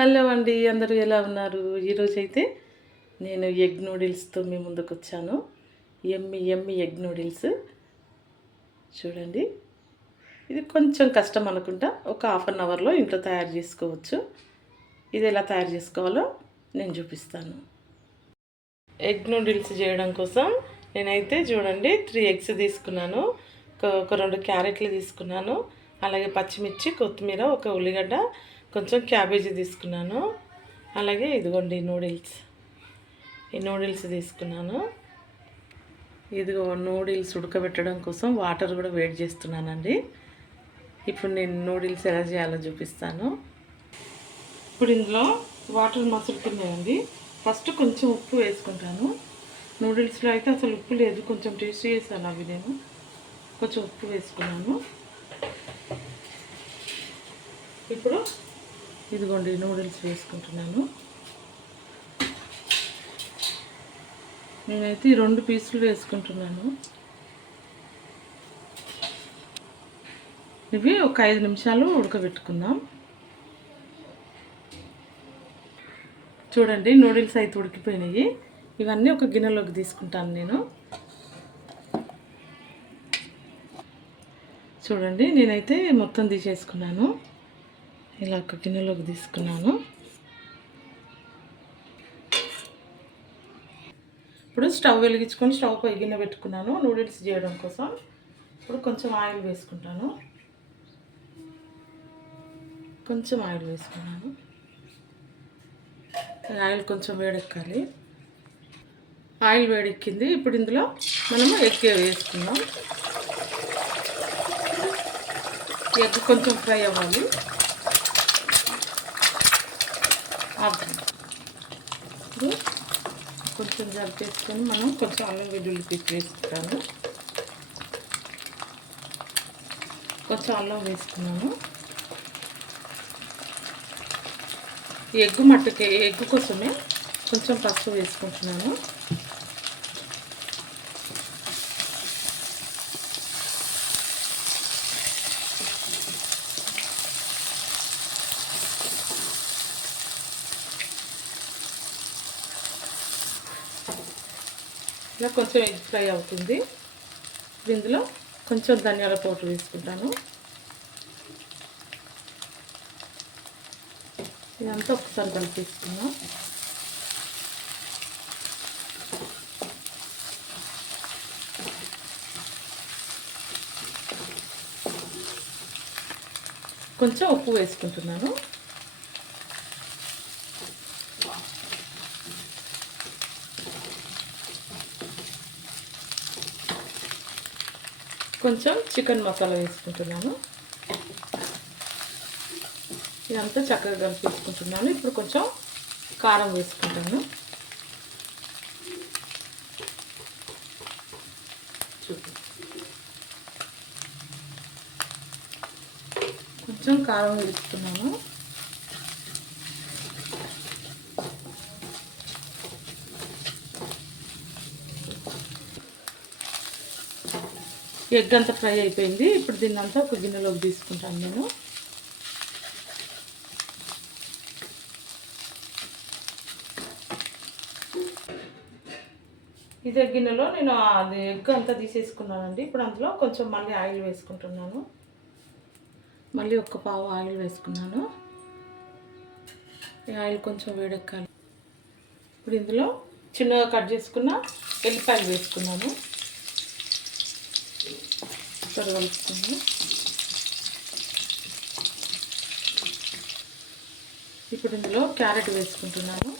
Hello అండి, అందరూ ఎలా ఉన్నారు? ఈరోజైతే నేను ఎగ్ నూడిల్స్తో మీ ముందుకు వచ్చాను. ఎమ్మి ఎమ్మి ఎగ్ నూడిల్స్ చూడండి. ఇది కొంచెం కష్టం అనుకుంటా. ఒక హాఫ్ అన్ అవర్లో ఇంట్లో తయారు చేసుకోవచ్చు. ఇది ఎలా తయారు చేసుకోవాలో నేను చూపిస్తాను. ఎగ్ నూడిల్స్ చేయడం కోసం నేనైతే చూడండి 3 ఎగ్స్ తీసుకున్నాను. ఒక 2 క్యారెట్లు తీసుకున్నాను. అలాగే పచ్చిమిర్చి, కొత్తిమీర, ఒక ఉల్లిగడ్డ, కొంచెం క్యాబేజీ తీసుకున్నాను. అలాగే ఇదిగోండి నూడిల్స్, ఈ నూడిల్స్ తీసుకున్నాను. ఇదిగో నూడిల్స్ ఉడకబెట్టడం కోసం వాటర్ కూడా వేడి చేస్తున్నానండి. ఇప్పుడు నేను నూడిల్స్ ఎలా చేయాలో చూపిస్తాను. ఇప్పుడు ఇందులో వాటర్ మసులుతున్నాయండి. ఫస్ట్ కొంచెం ఉప్పు వేసుకుంటాను. నూడిల్స్లో అయితే అసలు ఉప్పు లేదు, కొంచెం టేస్ట్ చేశాను అవి నేను. కొంచెం ఉప్పు వేసుకున్నాను. ఇప్పుడు ఇదిగోండి నూడిల్స్ వేసుకుంటున్నాను. నేనైతే ఈ 2 పీసులు వేసుకుంటున్నాను. ఇవి ఒక 5 నిమిషాలు ఉడకబెట్టుకుందాం. చూడండి నూడిల్స్ అయితే ఉడికిపోయినాయి. ఇవన్నీ ఒక గిన్నెలోకి తీసుకుంటాను నేను. చూడండి నేనైతే మొత్తం తీసేసుకున్నాను. ఇలా ఒక గిన్నెలోకి తీసుకున్నాను. ఇప్పుడు స్టవ్ వెలిగించుకొని స్టవ్ పై గిన్నె పెట్టుకున్నాను నూడిల్స్ చేయడం కోసం. ఇప్పుడు కొంచెం ఆయిల్ వేసుకుంటాను. కొంచెం ఆయిల్ వేసుకున్నాను. ఆయిల్ కొంచెం వేడెక్కాలి. ఆయిల్ వేడెక్కింది. ఇప్పుడు ఇందులో మనము ఎగ్ వేసుకుందాం. ఎగ్ కొంచెం ఫ్రై అవ్వాలి. ఇప్పుడు కొంచెం జరిపేసుకొని మనం కొంచెం అల్లం వెల్లుల్లి పేస్ట్ వేసుకుంటాను. కొంచెం అల్లం వేసుకున్నాను. ఎగ్ కోసమే కొంచెం పసుపు వేసుకుంటున్నాను. ఇలా కొంచెం ఎగ్ ఫ్రై అవుతుంది. ఇందులో కొంచెం ధనియాల పౌడర్ వేసుకుంటాను. ఇదంతా ఒకసారి కలిపేసుకున్నాం. కొంచెం ఉప్పు వేసుకుంటున్నాను. కొంచెం చికెన్ మసాలా వేసుకుంటున్నాను. ఇదంతా చక్కగా కలిపేసుకుంటున్నాను. ఇప్పుడు కొంచెం కారం వేసుకుంటాను. కొంచెం కారం వేసుకున్నాను. ఎగ్ అంతా ఫ్రై అయిపోయింది. ఇప్పుడు దీన్నంతా ఒక గిన్నెలోకి తీసుకుంటాను నేను. ఇదే గిన్నెలో నేను అది ఎగ్ అంతా తీసేసుకున్నానండి. ఇప్పుడు అందులో కొంచెం మళ్ళీ ఆయిల్ వేసుకుంటున్నాను. మళ్ళీ ఒక పావు ఆయిల్ వేసుకున్నాను. ఈ ఆయిల్ కొంచెం వేడెక్కాలి. ఇప్పుడు ఇందులో చిన్నగా కట్ చేసుకున్న ఎల్లిపాయలు వేసుకున్నాను. కలుపుకుందాం. ఇప్పుడు ఇందులో క్యారెట్ వేసుకుంటున్నాను.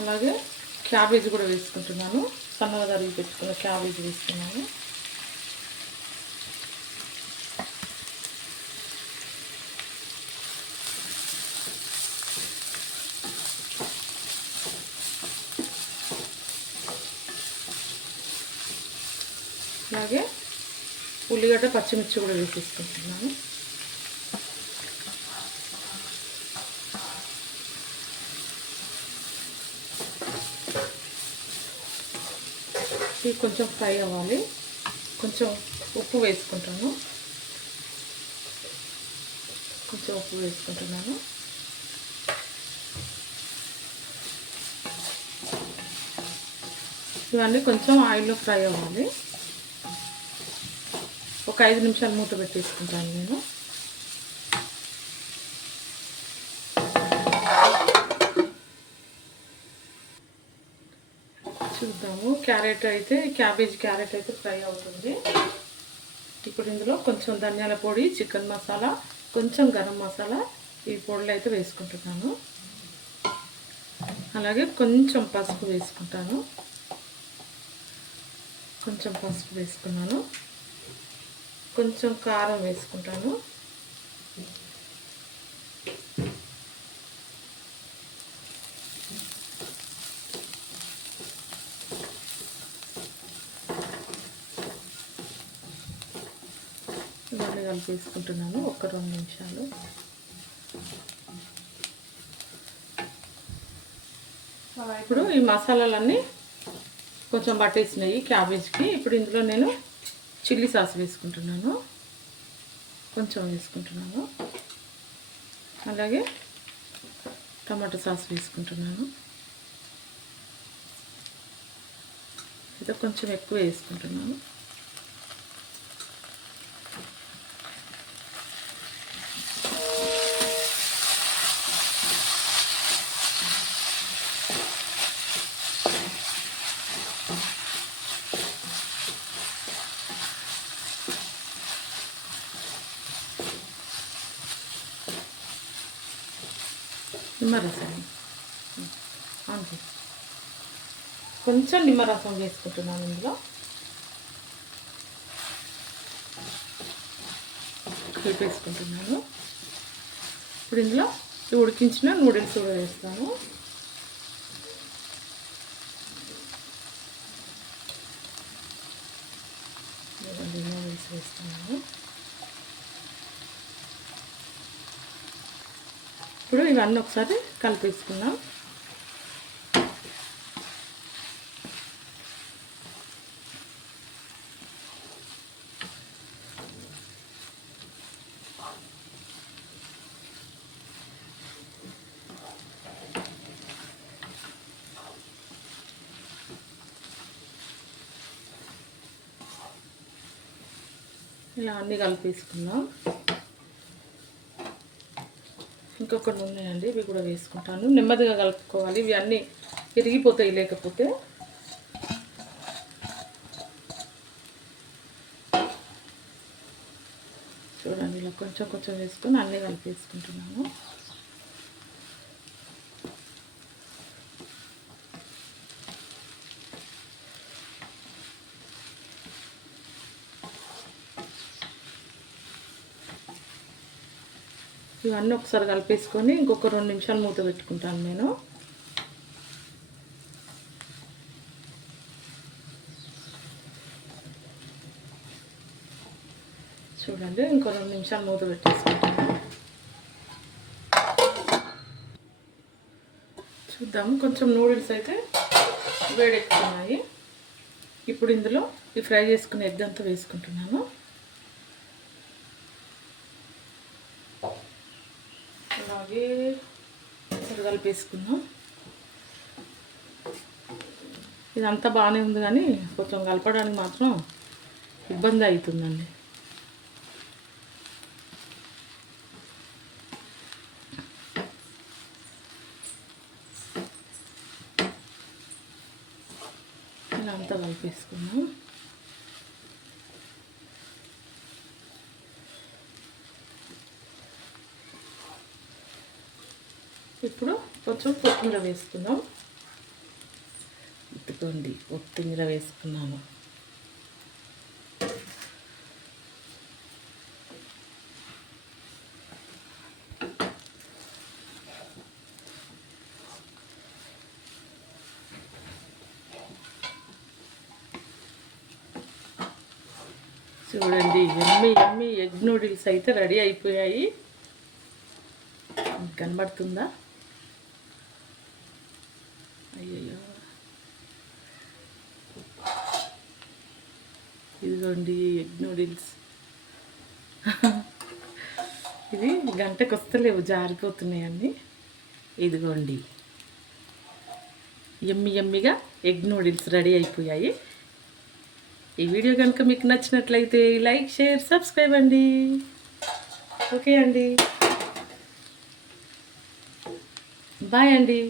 అలాగే క్యాబేజీ కూడా వేసుకుంటున్నాను. సన్నగా తరిగి పెట్టుకున్న క్యాబేజీ వేసుకున్నాను. అలాగే ఉల్లిగడ్డ, పచ్చిమిర్చి కూడా వేసేసుకుంటున్నాను. ఇవి కొంచెం ఫ్రై అవ్వాలి. కొంచెం ఉప్పు వేసుకుంటాను. ఇవన్నీ కొంచెం ఆయిల్లో ఫ్రై అవ్వాలి. ఒక 5 నిమిషాలు మూత పెట్టేసుకుంటాను నేను. చూద్దాము. క్యాబేజ్ క్యారెట్ అయితే ఫ్రై అవుతుంది. ఇప్పుడు ఇందులో కొంచెం ధనియాల పొడి, చికెన్ మసాలా, కొంచెం గరం మసాలా, ఈ పొడులు అయితే వేసుకుంటున్నాను. అలాగే కొంచెం పసుపు వేసుకుంటాను. కొంచెం కారం వేసుకుంటాను. ఇవన్నీ కలిపేసుకుంటున్నాను ఒక 2 నిమిషాలు. ఇప్పుడు ఈ మసాలాలన్నీ కొంచెం పట్టేసినాయి క్యాబేజ్కి. ఇప్పుడు ఇందులో నేను చిల్లీ సాస్ వేసుకుంటున్నాను. అలాగే టమాటో సాస్ వేసుకుంటున్నాను. ఇది కొంచెం ఎక్కువ వేసుకుంటున్నాను. నిమ్మరసం కొంచెం నిమ్మరసం వేసుకుంటున్నాను ఇందులో. కలిపేసుకుంటున్నాను. ఇప్పుడు ఇందులో ఉడికించిన నూడిల్స్ కూడా వేస్తాను. నూడిల్స్ వేస్తున్నాను. ఇప్పుడు ఇవన్నీ ఒకసారి కలిపేసుకుందాం. ఇలా అన్నీ కలిపేసుకుందాం. ఇంకొకటి ఉన్నాయండి, ఇవి కూడా వేసుకుంటాను. నెమ్మదిగా కలుపుకోవాలి, ఇవి అన్నీ విరిగిపోతాయి లేకపోతే. చూడండి, ఇలా కొంచెం కొంచెం వేసుకొని అన్నీ కలిపేసుకుంటున్నాను. ఇవన్నీ ఒకసారి కలిపేసుకొని ఇంకొక 2 నిమిషాలు మూత పెట్టుకుంటాను నేను. చూడండి, ఇంకో 2 నిమిషాలు మూత పెట్టేసుకుంటాను. చూద్దాము. కొంచెం నూడిల్స్ అయితే వేడెక్కుతున్నాయి. ఇప్పుడు ఇందులో ఈ ఫ్రై చేసుకున్న ఎగ్ అంతా వేసుకుంటున్నాను. అలాగే కలిపేసుకుందాం. ఇదంతా బాగానే ఉంది కానీ కొంచెం కలపడానికి మాత్రం ఇబ్బంది అవుతుందండి. ఇలా అంతా కలిపేసుకుందాం. ఇప్పుడు కొంచెం కొత్తిమీర వేసుకుందాం. ఇదిగోండి, కొత్తిమీర వేసుకున్నాను. చూడండి, ఎమ్మి ఎమ్మి ఎగ్ నూడిల్స్ అయితే రెడీ అయిపోయాయి. కనబడుతుందా? అయ్యయ్యో, ఇదిగోండి ఎగ్ నూడిల్స్. ఇది గంటకు వస్తలేవు, జారిపోతున్నాయండి. ఇదిగోండి ఎమ్మిగా ఎగ్ నూడిల్స్ రెడీ అయిపోయాయి. ఈ వీడియో కనుక మీకు నచ్చినట్లయితే లైక్, షేర్, సబ్స్క్రైబ్ అండి. ఓకే అండి, బాయ్ అండి.